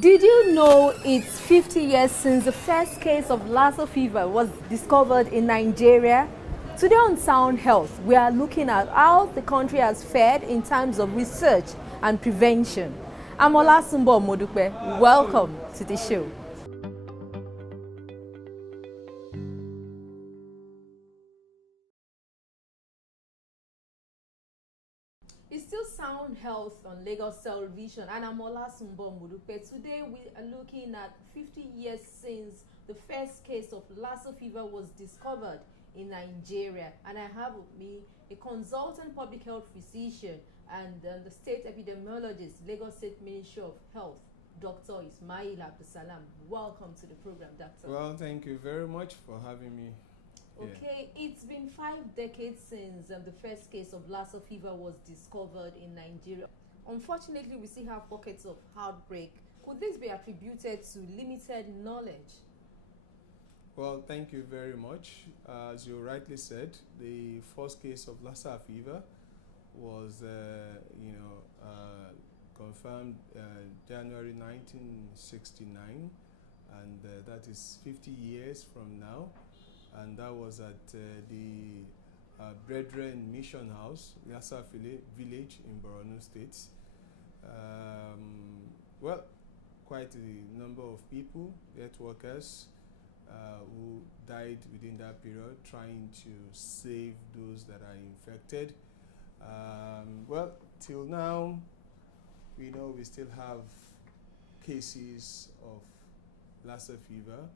Did you know it's 50 years since the first case of Lassa fever was discovered in Nigeria? Today on Sound Health, we are looking at how the country has fared in terms of research and prevention. I'm Olasumbo Modupe. Welcome to the show. It's still Sound Health on Lagos Television, and I'm Olasumbo Modupe. Today we are looking at 50 years since the first case of Lassa fever was discovered in Nigeria, and I have with me a consultant public health physician and the state epidemiologist, Lagos State Ministry of Health, Dr. Ismail AbdulSalam. Welcome to the program, Doctor. Well, thank you very much for having me. Okay, it's been 5 decades since the first case of Lassa fever was discovered in Nigeria. Unfortunately, we still have pockets of outbreak. Could this be attributed to limited knowledge? Well, thank you very much. As you rightly said, the first case of Lassa fever was, confirmed January 1969, and that is 50 years from now. And that was at the Brethren Mission House, Lassa village in Borno State. Well, quite a number of people, health workers, who died within that period, trying to save those that are infected. Well, till now, we know we still have cases of Lassa fever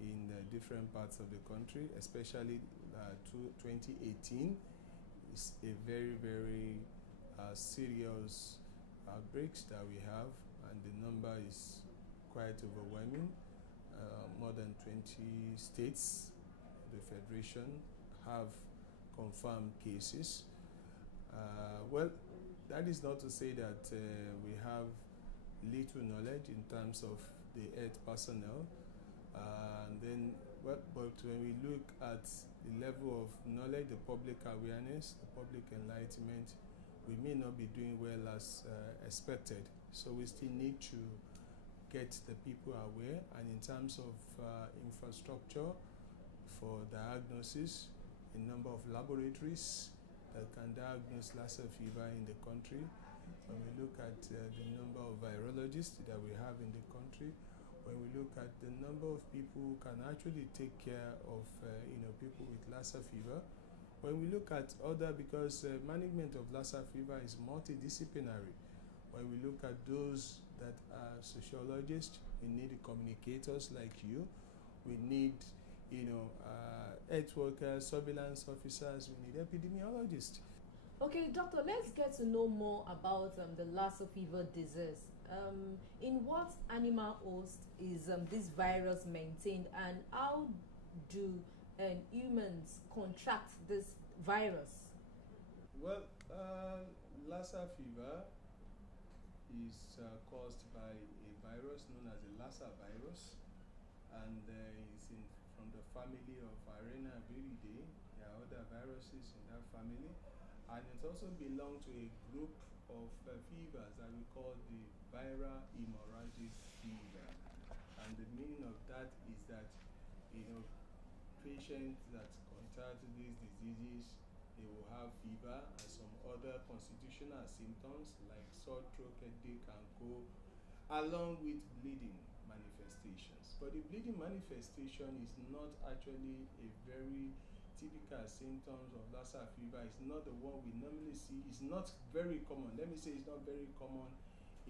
in different parts of the country, especially 2018 is a very, very serious outbreaks that we have, and the number is quite overwhelming. More than 20 states, the Federation, have confirmed cases. Well, that is not to say that we have little knowledge in terms of the health personnel. But when we look at the level of knowledge, the public awareness, the public enlightenment, we may not be doing well as expected. So we still need to get the people aware, and in terms of infrastructure for diagnosis, a number of laboratories that can diagnose Lassa fever in the country. When we look at the number of virologists that we have in the country, when we look at the number of people who can actually take care of people with Lassa fever, when we look at other, because management of Lassa fever is multidisciplinary. When we look at those that are sociologists, we need communicators like you. We need health workers, surveillance officers, we need epidemiologists. Okay, doctor, let's get to know more about the Lassa fever disease. In what animal host is this virus maintained, and how do humans contract this virus? Well, Lassa fever is caused by a virus known as the Lassa virus, and it's from the family of Arenaviridae. There are other viruses in that family, and it also belongs to a group of fevers that we call the viral hemorrhagic fever. And the meaning of that is that patients that contract these diseases, they will have fever and some other constitutional symptoms like sore throat, headache, and cold, along with bleeding manifestations. But the bleeding manifestation is not actually a very typical symptoms of Lassa fever. It's not the one we normally see. It's not very common. Let me say it's not very common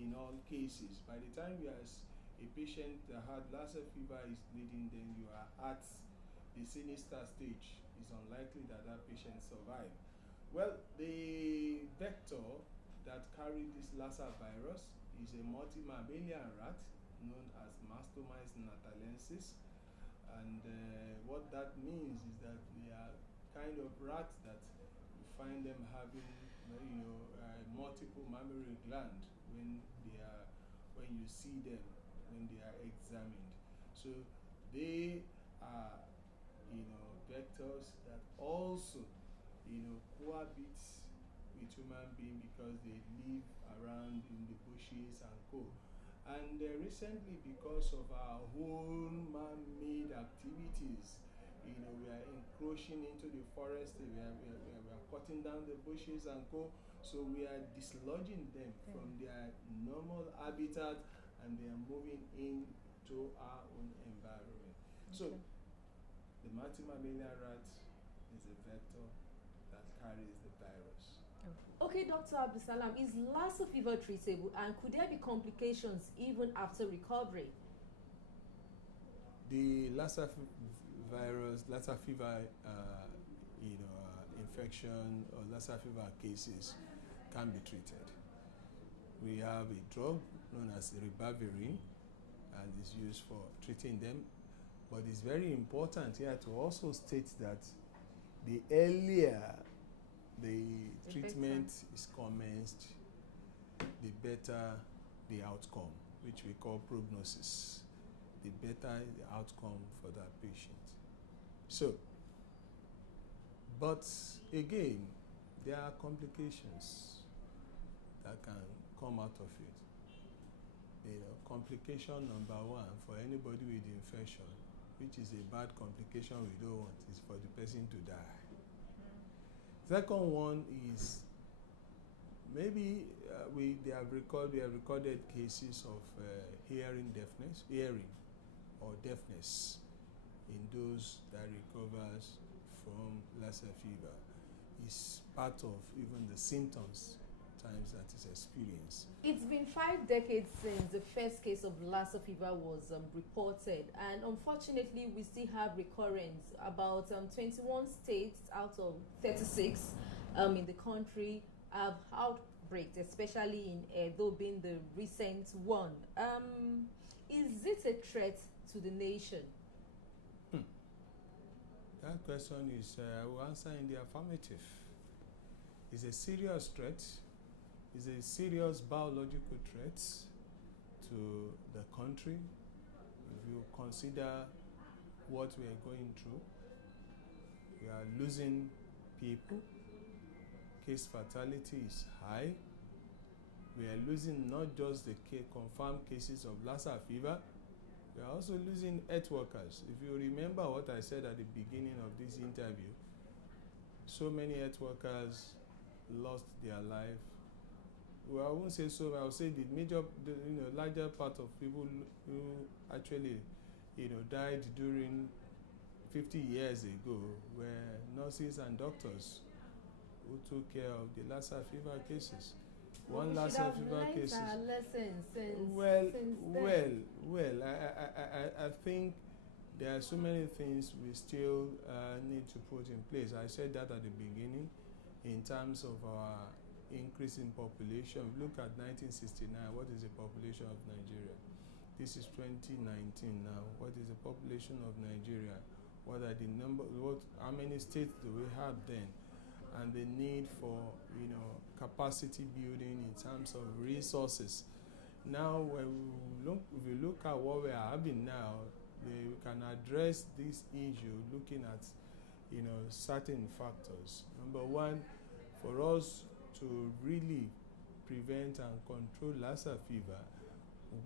in all cases. By the time you are a patient that had Lassa fever is bleeding, then you are at the sinister stage. It's unlikely that that patient survive. Well, the vector that carried this Lassa virus is a multimammalian rat known as Mastomys natalensis. And what that means is that they are kind of rats that you find them having multiple mammary gland when you see them, when they are examined. So they are vectors that also cohabit with human being because they live around in the bushes and co. And recently, because of our own man-made activities, we are encroaching into the forest, we are cutting down the bushes and co. So we are dislodging them from their normal habitat, and they are moving into our own environment. So the multi-mammalian rat is a vector that carries the virus. Okay, Dr. AbdulSalam, is Lassa fever treatable, and could there be complications even after recovery? The Lassa fever, infection or Lassa fever cases can be treated. We have a drug known as ribavirin, and is used for treating them. But it's very important here to also state that the earlier the treatment is commenced, the better the outcome, which we call prognosis. The better the outcome for that patient. So, but again, there are complications that can come out of it. Complication number one for anybody with the infection, which is a bad complication we don't want, is for the person to die. Second one is maybe we have recorded cases of hearing or deafness in those that recovers from Lassa fever. It's part of even the symptoms times that is experienced. It's been 5 decades since the first case of Lassa fever was reported, and unfortunately we still have recurrence. About 21 states out of 36 in the country have outbreaks, especially in Edo being the recent one. Is it a threat to the nation? That question is, I will answer in the affirmative. It's a serious threat. It's a serious biological threat to the country. If you consider what we are going through, we are losing people. Case fatality is high. We are losing not just the confirmed cases of Lassa fever, we are also losing health workers. If you remember what I said at the beginning of this interview, so many health workers lost their life. Well, I won't say so. I will say the larger part of people who actually, died during 50 years ago were nurses and doctors who took care of the Lassa fever cases. One Lassa fever case. I think there are so many things we still need to put in place. I said that at the beginning in terms of our increase in population. Look at 1969. What is the population of Nigeria? This is 2019 now. What is the population of Nigeria? What are the number? How many states do we have then? And the need for capacity building in terms of resources. Now, if you look at what we are having now, we can address this issue looking at certain factors. Number one, for us to really prevent and control Lassa fever,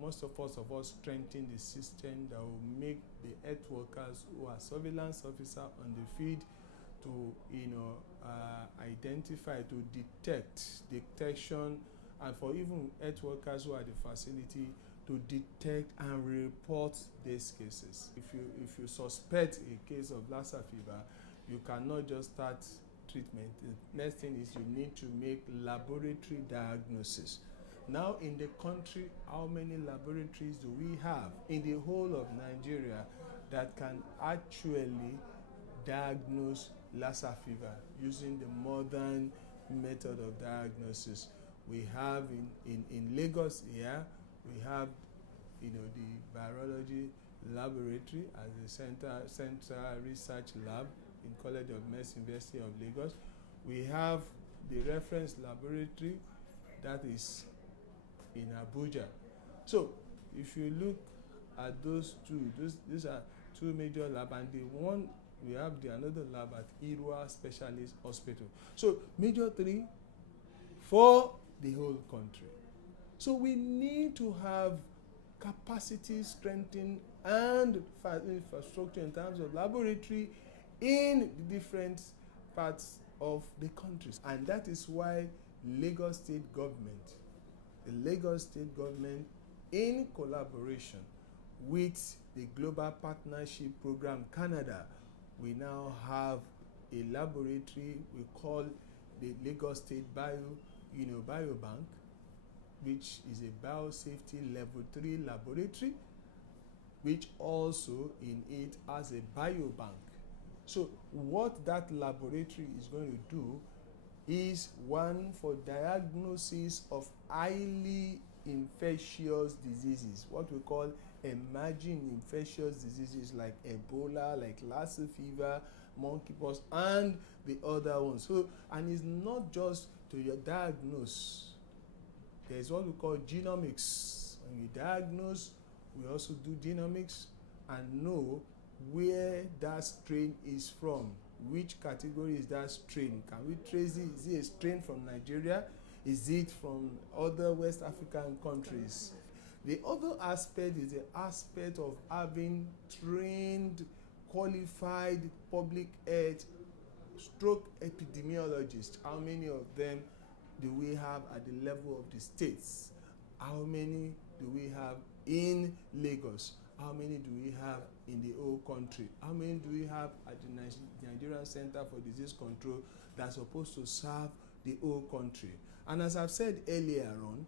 most of us strengthen the system that will make the health workers who are surveillance officer on the field to identify, to detection, and for even health workers who are at the facility to detect and report these cases. If you suspect a case of Lassa fever, you cannot just start treatment. The next thing is you need to make laboratory diagnosis. Now in the country, how many laboratories do we have in the whole of Nigeria that can actually diagnose Lassa fever using the modern method of diagnosis? We have in Lagos here, we have the virology laboratory as a central research lab in College of Medicine, University of Lagos. We have the reference laboratory that is in Abuja. So if you look at those two, these are two major labs, and the one we have another lab at Irua Specialist Hospital. So major three for the whole country. So we need to have capacity strengthening and infrastructure in terms of laboratory in the different parts of the countries. And that is why Lagos State Government, the Lagos State Government, in collaboration with the Global Partnership Program Canada, we now have a laboratory we call the Lagos State Biobank, which is a biosafety level 3 laboratory, which also in it has a biobank. So what that laboratory is going to do is one for diagnosis of highly infectious diseases, what we call emerging infectious diseases like Ebola, like Lassa fever, monkeypox, and the other ones. So, and it's not just to diagnose. There's what we call genomics. When we diagnose, we also do genomics and know where that strain is from. Which category is that strain? Can we trace it? Is it a strain from Nigeria? Is it from other West African countries? The other aspect is the aspect of having trained, qualified public health stroke epidemiologists. How many of them do we have at the level of the states? How many do we have in Lagos? How many do we have in the whole country? How many do we have at the Nigerian Center for Disease Control that's supposed to serve the whole country? And as I've said earlier on,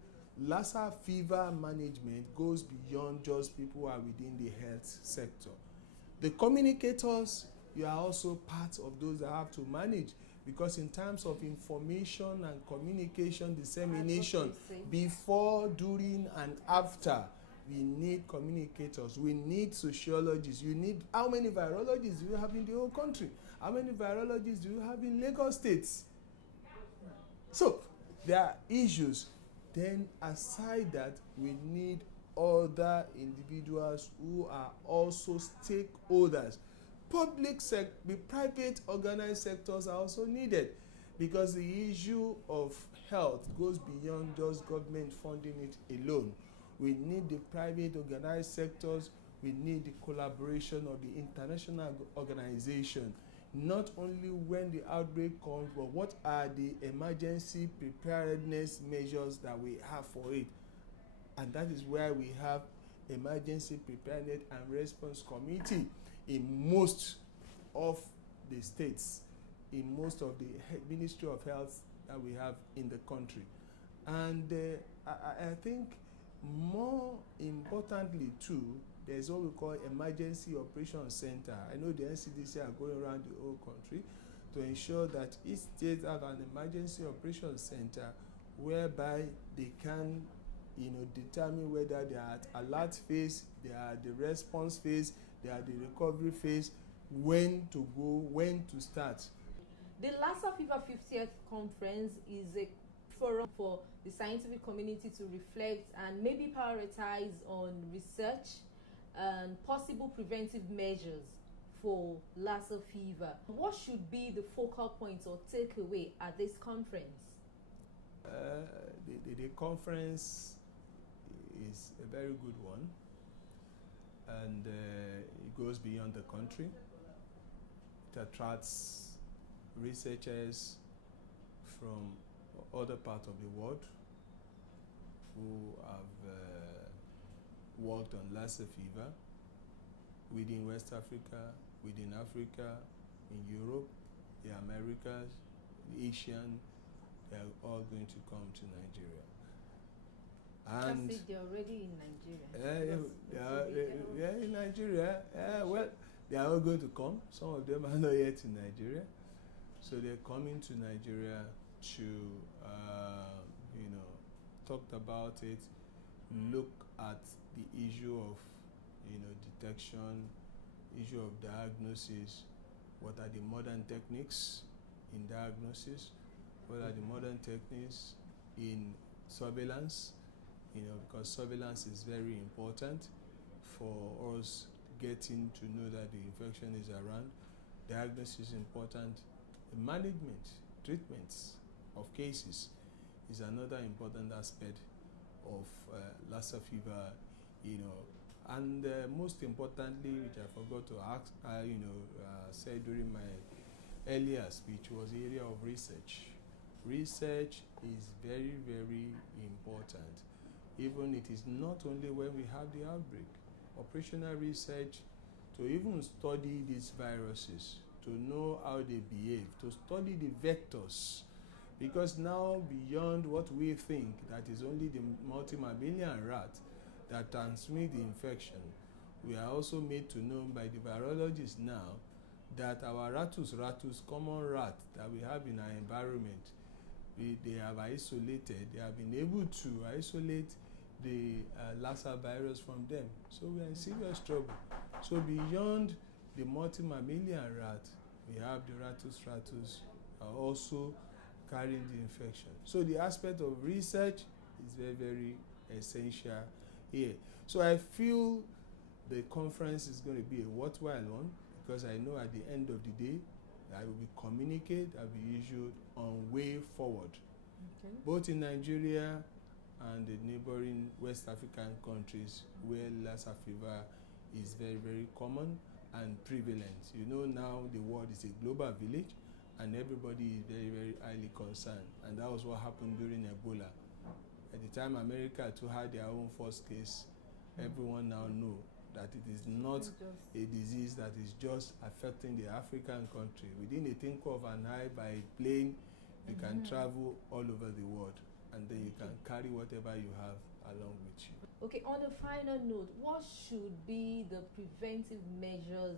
Lassa fever management goes beyond just people who are within the health sector. The communicators, you are also part of those that have to manage, because in terms of information and communication dissemination before, during, and after, we need communicators, we need sociologists, you need, how many virologists do you have in the whole country? How many virologists do you have in Lagos State? So there are issues. Then aside that, we need other individuals who are also stakeholders. The private organized sectors are also needed, because the issue of health goes beyond just government funding it alone. We need the private organized sectors, we need the collaboration of the international organization, not only when the outbreak comes, but what are the emergency preparedness measures that we have for it. And that is where we have emergency preparedness and response committee in most of the states, in most of the Ministry of Health that we have in the country. And I think more importantly too, there's what we call Emergency Operations Center. I know the NCDC are going around the whole country to ensure that each state have an Emergency Operations Center whereby they can, determine whether they are at alert phase, they are at the response phase, they are at the recovery phase, when to go, when to start. The Lassa Fever 50th Conference is a forum for the scientific community to reflect and maybe prioritize on research and possible preventive measures for Lassa fever. What should be the focal points or takeaway at this conference? The conference is a very good one, and it goes beyond the country. It attracts researchers from other parts of the world who have worked on Lassa fever within West Africa, within Africa, in Europe, the Americas, the Asian. They are all going to come to Nigeria. And they're already in Nigeria. They're in Nigeria. Well, they are all going to come. Some of them are not yet in Nigeria. So they're coming to Nigeria to, talk about it, look at the issue of, detection, issue of diagnosis. What are the modern techniques in diagnosis? What are the modern techniques in surveillance? Because surveillance is very important for us getting to know that the infection is around. Diagnosis is important. Management, treatments of cases is another important aspect of Lassa fever And most importantly, which I forgot to ask, say during my earlier speech, was the area of research. Research is very, very important. Even it is not only when we have the outbreak. Operational research to even study these viruses, to know how they behave, to study the vectors. Because now, beyond what we think, that is only the multi-mammalian rat that transmit the infection, we are also made to know by the virologists now that our ratus, common rat that we have in our environment, they have isolated, they have been able to isolate the Lassa virus from them. So we are in serious trouble. So beyond the multi-mammalian rat, we have the ratus are also carrying the infection. So the aspect of research is very, very essential here. So I feel the conference is going to be a worthwhile one, because I know at the end of the day, I will be communicated, I will be issued on way forward, both in Nigeria and the neighboring West African countries where Lassa fever is very, very common and prevalent. Now the world is a global village, and everybody is very, very highly concerned. And that was what happened during Ebola. At the time America too had their own first case, everyone now know that it is not a disease that is just affecting the African country. Within a twinkle of an eye, by plane, you can travel all over the world, and then you can carry whatever you have along with you. Okay, on a final note, what should be the preventive measures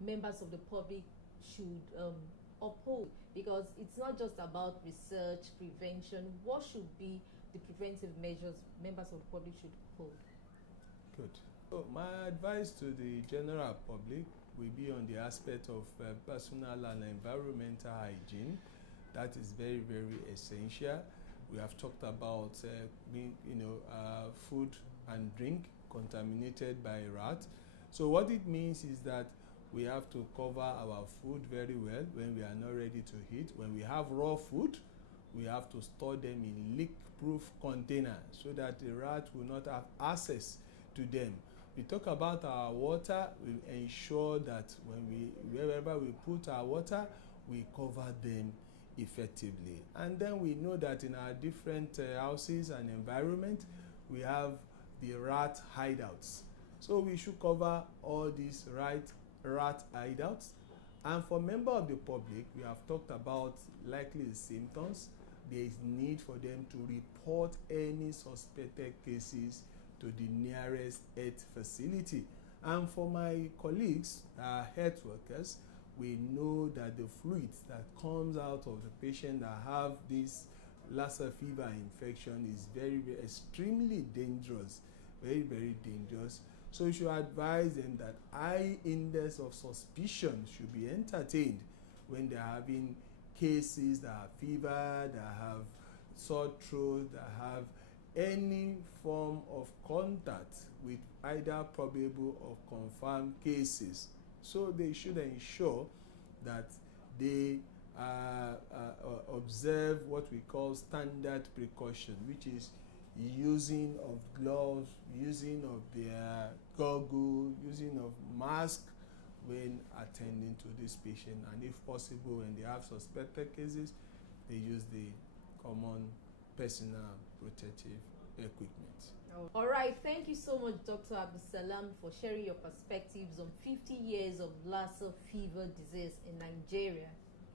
members of the public should uphold? Because it's not just about research, prevention. What should be the preventive measures members of the public should uphold? Good. So my advice to the general public will be on the aspect of personal and environmental hygiene. That is very, very essential. We have talked about food and drink contaminated by rat. So what it means is that we have to cover our food very well when we are not ready to eat. When we have raw food, we have to store them in leak-proof containers so that the rat will not have access to them. We talk about our water. We ensure that wherever we put our water, we cover them effectively. And then we know that in our different houses and environment, we have the rat hideouts. So we should cover all these rat hideouts. And for members of the public, we have talked about likely symptoms. There is need for them to report any suspected cases to the nearest health facility. And for my colleagues, health workers, we know that the fluids that comes out of the patient that have this Lassa fever infection is very, very extremely dangerous, very, very dangerous. So you should advise them that high index of suspicion should be entertained when they're having cases that have fever, that have sore throat, that have any form of contact with either probable or confirmed cases. So they should ensure that they observe what we call standard precaution, which is using of gloves, using of their goggle, using of mask when attending to this patient. And if possible, when they have suspected cases, they use the common personal protective equipment. All right, thank you so much, Dr. AbdulSalam, for sharing your perspectives on 50 years of Lassa fever disease in Nigeria.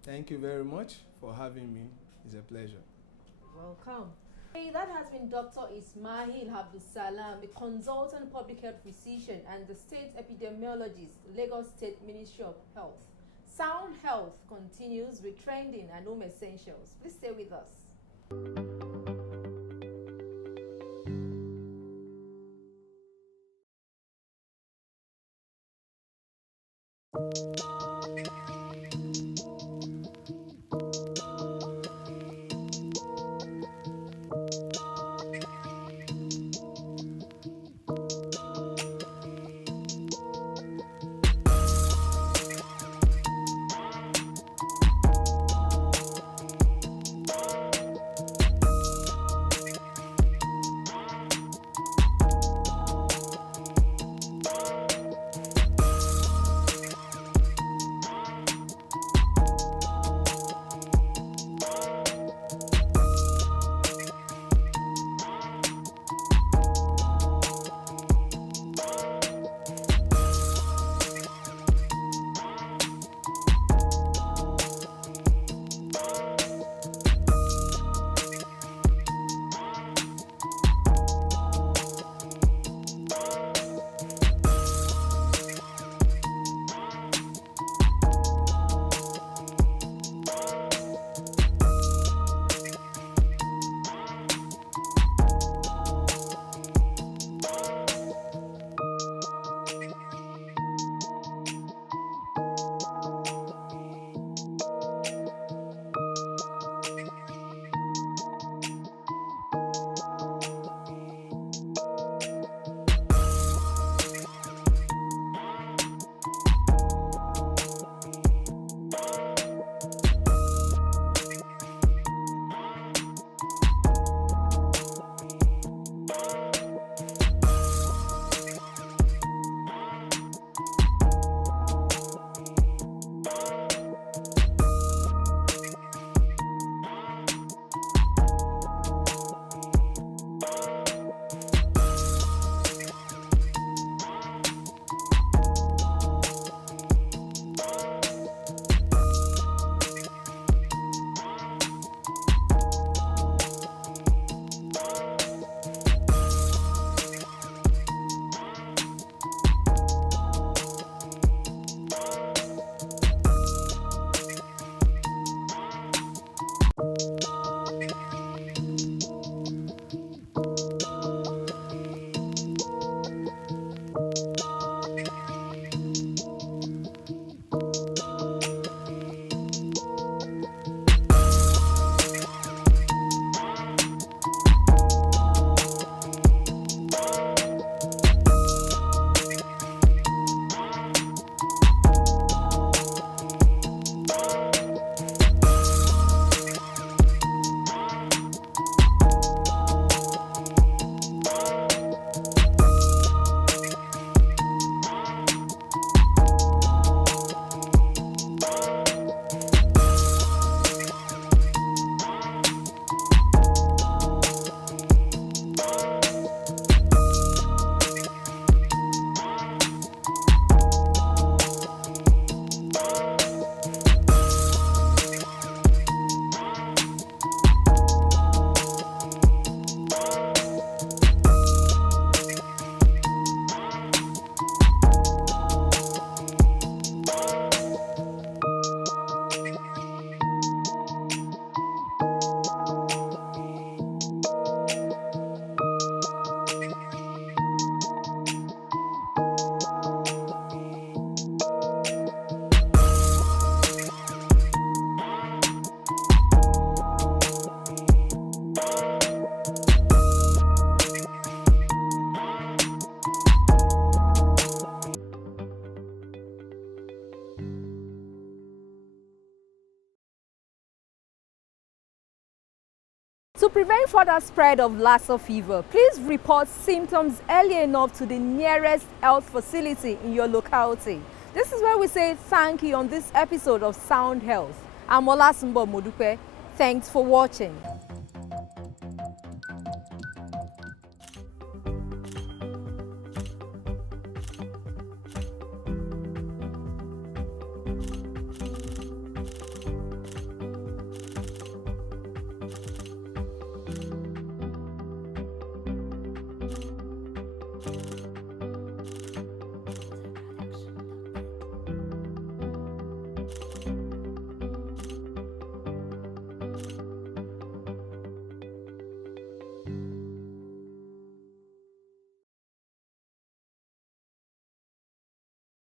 Thank you very much for having me. It's a pleasure. Welcome. Hey, that has been Dr. Ismail AbdulSalam, a consultant public health physician and the state epidemiologist, Lagos State Ministry of Health. Sound Health continues with trending and home essentials. Please stay with us. To prevent further spread of Lassa fever, please report symptoms early enough to the nearest health facility in your locality. This is where we say thank you on this episode of Sound Health. I'm Olasumbo Modupe. Thanks for watching.